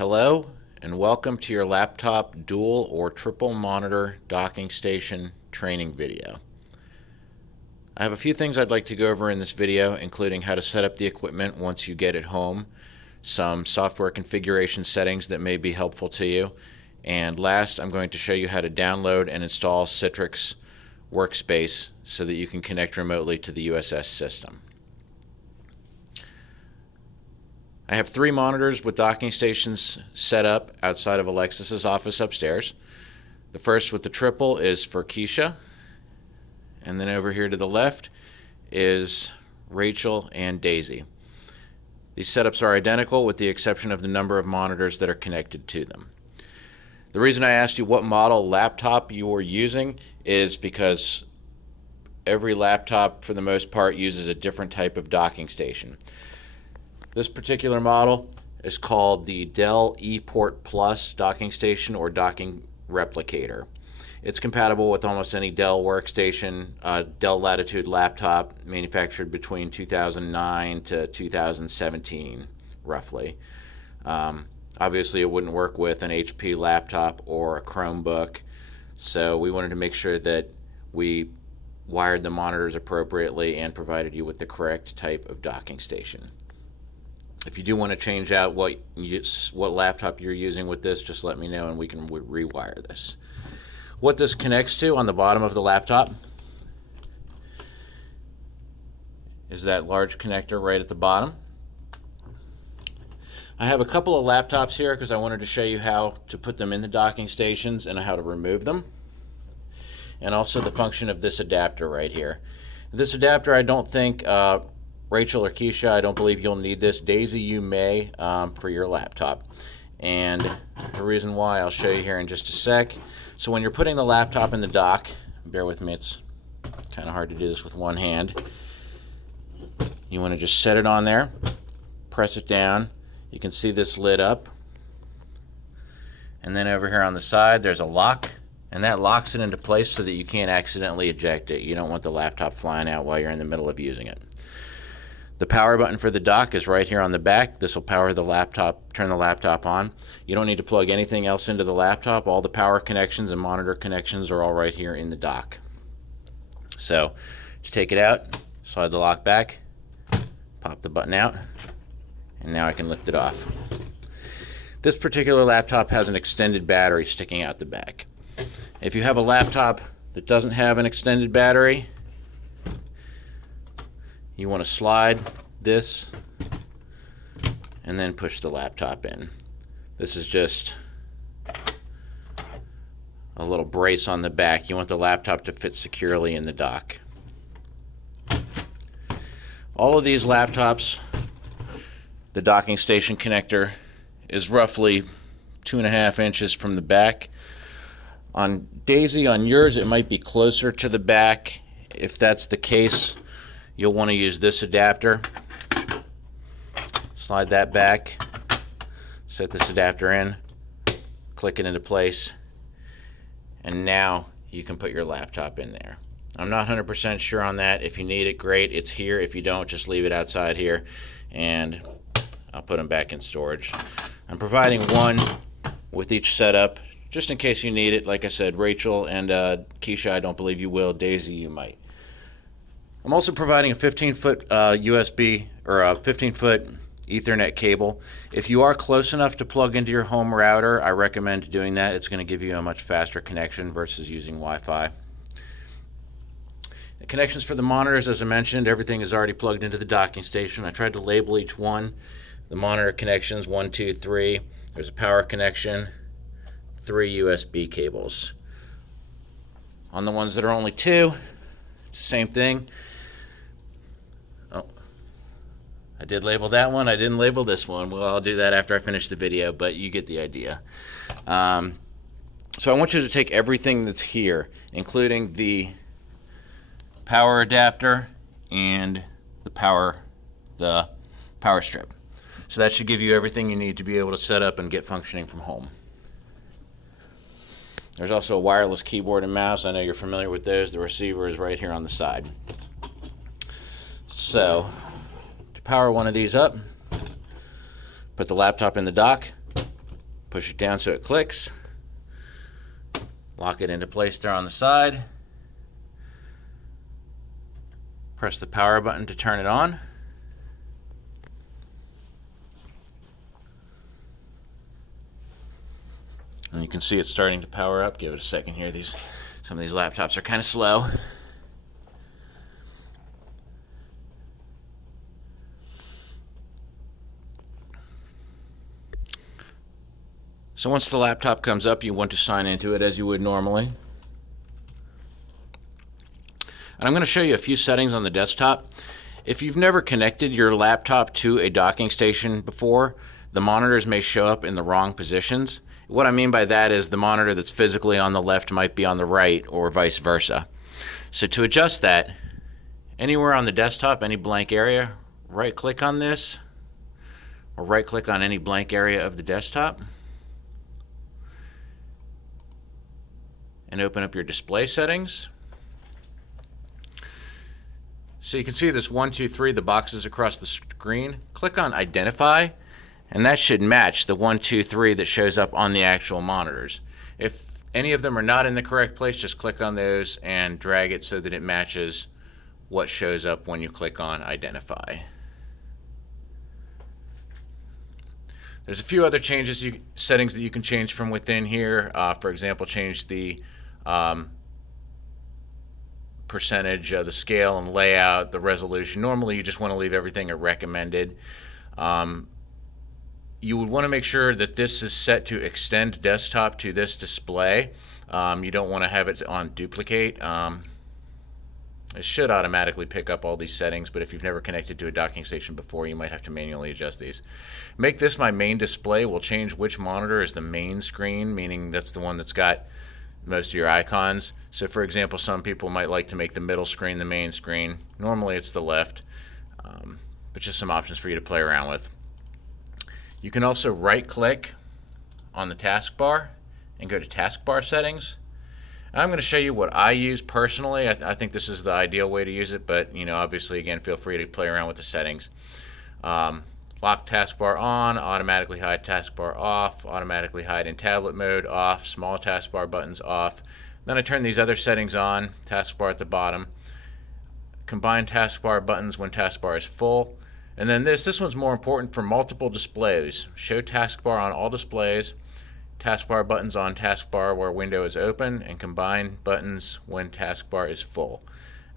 Hello and welcome to your laptop dual or triple monitor docking station training video. I have a few things I'd like to go over in this video, including how to set up the equipment once you get it home, some software configuration settings that may be helpful to you, and last I'm going to show you how to download and install Citrix Workspace so that you can connect remotely to the USS system. I have 3 monitors with docking stations set up outside of Alexis's office upstairs. The first with the triple is for Keisha, and then over here to the left is Rachel and Daisy. These setups are identical with the exception of the number of monitors that are connected to them. The reason I asked you what model laptop you were using is because every laptop for the most part uses a different type of docking station. This particular model is called the Dell ePort Plus docking station or docking replicator. It's compatible with almost any Dell workstation, Dell Latitude laptop manufactured between 2009 to 2017, roughly. Obviously, it wouldn't work with an HP laptop or a Chromebook, so we wanted to make sure that we wired the monitors appropriately and provided you with the correct type of docking station. If you do want to change out what laptop you're using with this, just let me know and we can rewire this. What this connects to on the bottom of the laptop is that large connector right at the bottom. I have a couple of laptops here because I wanted to show you how to put them in the docking stations and how to remove them, and also the function of this adapter right here. This adapter, I don't think Rachel or Keisha, I don't believe you'll need this. Daisy, you may for your laptop. And the reason why, I'll show you here in just a sec. So when you're putting the laptop in the dock, bear with me, it's kind of hard to do this with one hand. You want to just set it on there, press it down. You can see this lid up. And then over here on the side, there's a lock. And that locks it into place so that you can't accidentally eject it. You don't want the laptop flying out while you're in the middle of using it. The power button for the dock is right here on the back. This will power the laptop, turn the laptop on. You don't need to plug anything else into the laptop. All the power connections and monitor connections are all right here in the dock. So to take it out, slide the lock back, pop the button out, and now I can lift it off. This particular laptop has an extended battery sticking out the back. If you have a laptop that doesn't have an extended battery, you want to slide this and then push the laptop in. This is just a little brace on the back. You want the laptop to fit securely in the dock. All of these laptops, the docking station connector is roughly 2.5 inches from the back. On Daisy, on yours, it might be closer to the back. If that's the case, you'll want to use this adapter. Slide that back, set this adapter in, click it into place, and now you can put your laptop in there. I'm not 100% sure on that. If you need it, great, it's here. If you don't, just leave it outside here, and I'll put them back in storage. I'm providing one with each setup, just in case you need it. Like I said, Rachel and Keisha, I don't believe you will. Daisy, you might. I'm also providing a 15-foot USB or a 15-foot Ethernet cable. If you are close enough to plug into your home router, I recommend doing that. It's going to give you a much faster connection versus using Wi-Fi. The connections for the monitors, as I mentioned, everything is already plugged into the docking station. I tried to label each one. The monitor connections, 1, 2, 3. There's a power connection, 3 USB cables. On the ones that are only 2, it's the same thing. I did label that one. I didn't label this one. Well, I'll do that after I finish the video, but you get the idea. So I want you to take everything that's here, including the power adapter and the power strip. So that should give you everything you need to be able to set up and get functioning from home. There's also a wireless keyboard and mouse. I know you're familiar with those. The receiver is right here on the side. So to power one of these up, put the laptop in the dock, Push it down so it clicks. Lock it into place there on the side. Press the power button to turn it on. And you can see it's starting to power up. Give it a second here. Some of these laptops are kind of slow. So once the laptop comes up, you want to sign into it as you would normally. And I'm going to show you a few settings on the desktop. If you've never connected your laptop to a docking station before, the monitors may show up in the wrong positions. What I mean by that is the monitor that's physically on the left might be on the right, or vice versa. So to adjust that, anywhere on the desktop, any blank area, right click on this, or right click on any blank area of the desktop, and open up your display settings. So you can see this 1, 2, 3, the boxes across the screen. Click on Identify, and that should match the 1, 2, 3 that shows up on the actual monitors. If any of them are not in the correct place, just click on those and drag it so that it matches what shows up when you click on Identify. There's a few other settings that you can change from within here. For example, change the percentage, the scale and layout, the resolution. Normally you just want to leave everything at recommended. You would want to make sure that this is set to extend desktop to this display. You don't want to have it on duplicate. It should automatically pick up all these settings, but if you've never connected to a docking station before, you might have to manually adjust these. Make this my main display. We'll change which monitor is the main screen, meaning that's the one that's got most of your icons. So for example, some people might like to make the middle screen the main screen. Normally it's the left, but just some options for you to play around with. You can also right click on the taskbar and go to taskbar settings. I'm going to show you what I use personally. I think this is the ideal way to use it, but obviously again, feel free to play around with the settings. Lock taskbar on, automatically hide taskbar off, automatically hide in tablet mode off, small taskbar buttons off. Then I turn these other settings on, taskbar at the bottom, combine taskbar buttons when taskbar is full, and then this one's more important for multiple displays. Show taskbar on all displays, taskbar buttons on taskbar where window is open, and combine buttons when taskbar is full.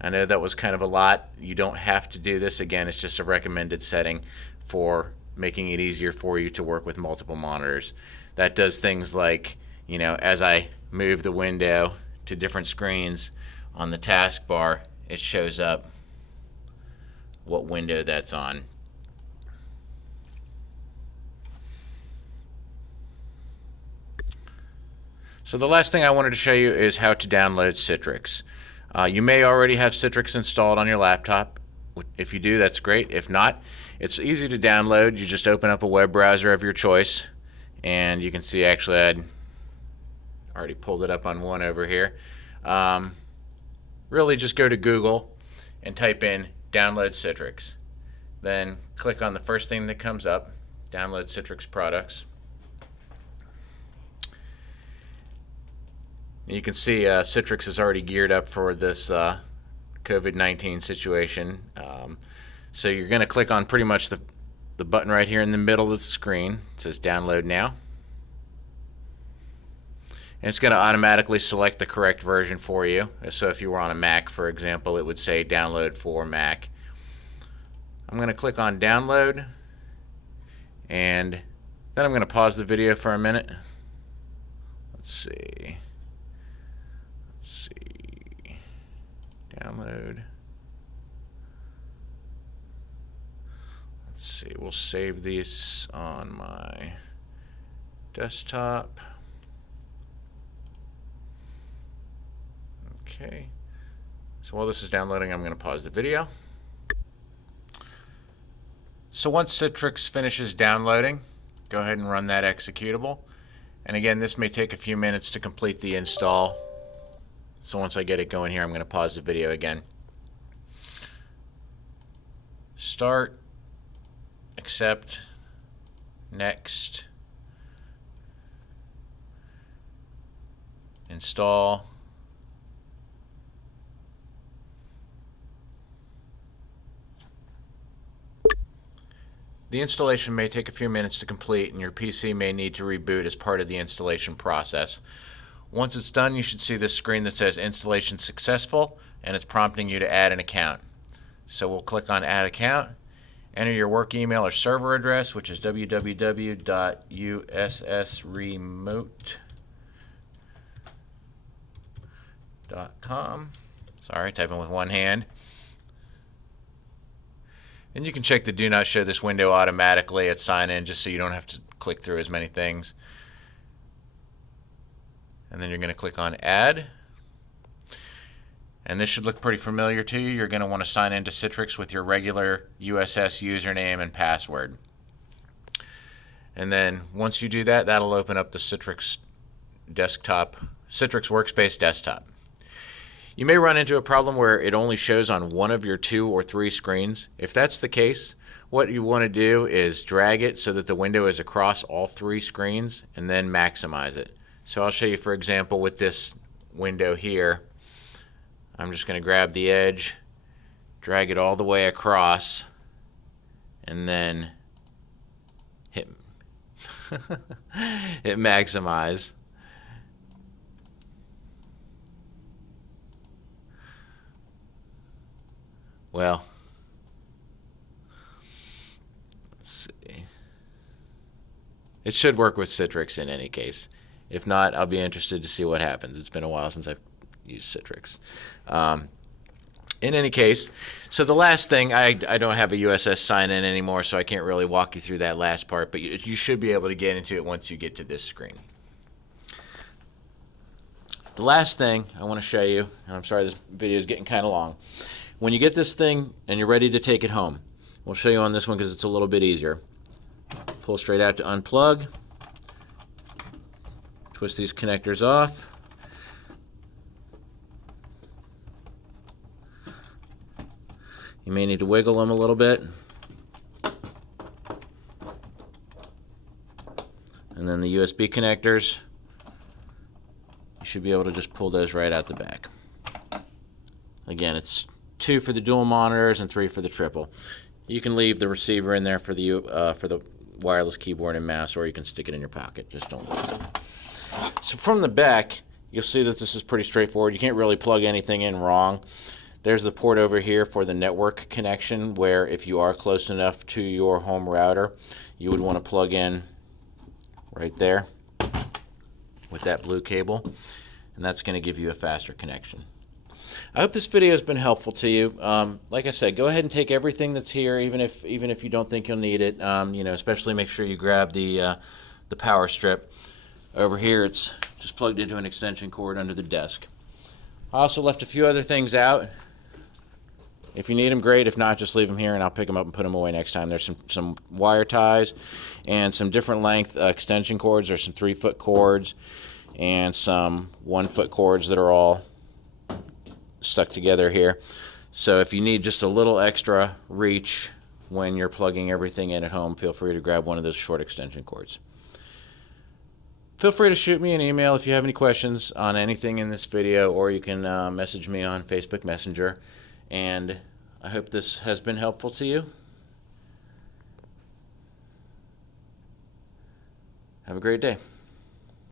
I know that was kind of a lot. You don't have to do this. Again, it's just a recommended setting for making it easier for you to work with multiple monitors. That does things like, as I move the window to different screens on the taskbar, it shows up what window that's on. So the last thing I wanted to show you is how to download Citrix. You may already have Citrix installed on your laptop. If you do, that's great. If not, it's easy to download. You just open up a web browser of your choice, and you can see actually I'd already pulled it up on one over here. Really just go to Google and type in download Citrix. Then click on the first thing that comes up, download Citrix products. You can see Citrix is already geared up for this COVID-19 situation. So you're going to click on pretty much the button right here in the middle of the screen. It says download now. And it's going to automatically select the correct version for you. So if you were on a Mac, for example, it would say download for Mac. I'm going to click on download, and then I'm going to pause the video for a minute. Let's see. Download. Let's see, we'll save these on my desktop. Okay. So while this is downloading, I'm going to pause the video. So once Citrix finishes downloading, go ahead and run that executable. And again, this may take a few minutes to complete the install. So once I get it going here, I'm going to pause the video again. Start, accept, next, install. The installation may take a few minutes to complete, and your PC may need to reboot as part of the installation process. Once it's done, you should see this screen that says installation successful, and it's prompting you to add an account. So we'll click on add account, enter your work email or server address, which is www.ussremote.com. Sorry, typing with one hand. And you can check the do not show this window automatically at sign in, just so you don't have to click through as many things. And then you're going to click on add. And this should look pretty familiar to you. You're going to want to sign into Citrix with your regular USS username and password. And then once you do that, that'll open up the Citrix Workspace desktop. You may run into a problem where it only shows on one of your 2 or 3 screens. If that's the case, what you want to do is drag it so that the window is across all 3 screens and then maximize it. So I'll show you, for example, with this window here. I'm just going to grab the edge, drag it all the way across, and then hit maximize. Well, let's see. It should work with Citrix in any case. If not, I'll be interested to see what happens. It's been a while since I've used Citrix. In any case, so the last thing, I don't have a USS sign-in anymore, so I can't really walk you through that last part, but you should be able to get into it once you get to this screen. The last thing I want to show you, and I'm sorry this video is getting kind of long, when you get this thing and you're ready to take it home, we'll show you on this one because it's a little bit easier. Pull straight out to unplug, twist these connectors off, you may need to wiggle them a little bit, and then the USB connectors, you should be able to just pull those right out the back. Again, it's 2 for the dual monitors and 3 for the triple. You can leave the receiver in there for the wireless keyboard and mouse, or you can stick it in your pocket. Just don't lose it. So from the back, you'll see that this is pretty straightforward. You can't really plug anything in wrong. There's the port over here for the network connection, where if you are close enough to your home router, you would want to plug in right there with that blue cable, and that's going to give you a faster connection. I hope this video has been helpful to you. Like I said, go ahead and take everything that's here, even if you don't think you'll need it. Especially make sure you grab the power strip. Over here, it's just plugged into an extension cord under the desk. I also left a few other things out. If you need them, great. If not, just leave them here, and I'll pick them up and put them away next time. There's some wire ties and some different length extension cords. There's some 3-foot cords and some 1-foot cords that are all stuck together here. So if you need just a little extra reach when you're plugging everything in at home, feel free to grab one of those short extension cords. Feel free to shoot me an email if you have any questions on anything in this video, or you can message me on Facebook Messenger. And I hope this has been helpful to you. Have a great day.